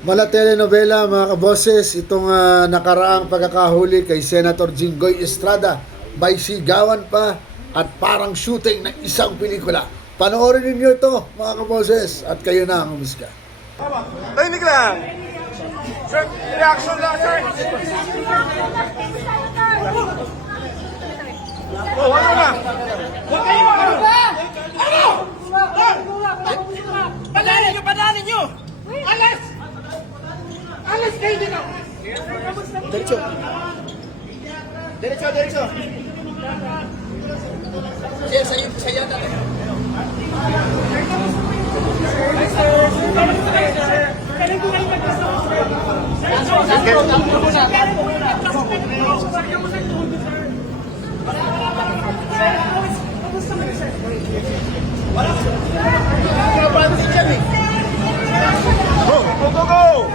Mala telenovela mga kaboses, itong nakaraang pagkakahuli kay Senator Jinggoy Estrada, may sigawan pa at parang shooting ng isang pelikula. Panoorin ninyo ito mga kaboses at kayo na ang umusga. Tahimik lang. Sir, reaction lang, sir. Oh, ano na? Huwag kayo! Ano? Padanin nyo! Alas! Alas kayo dito! Diretso. Diretso. Sir, sa'yo natin. Go!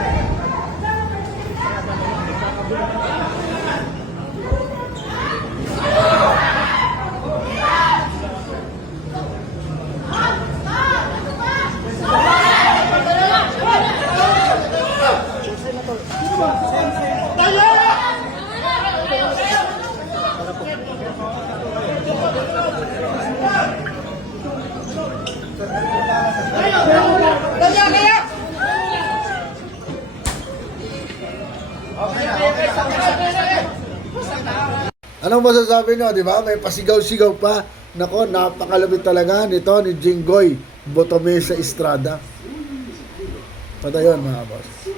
Anong masasabi nyo, di ba? May pasigaw-sigaw pa. Nako, napakalapit talaga nito ni Jinggoy Botomesa Estrada. Patayon mga boss.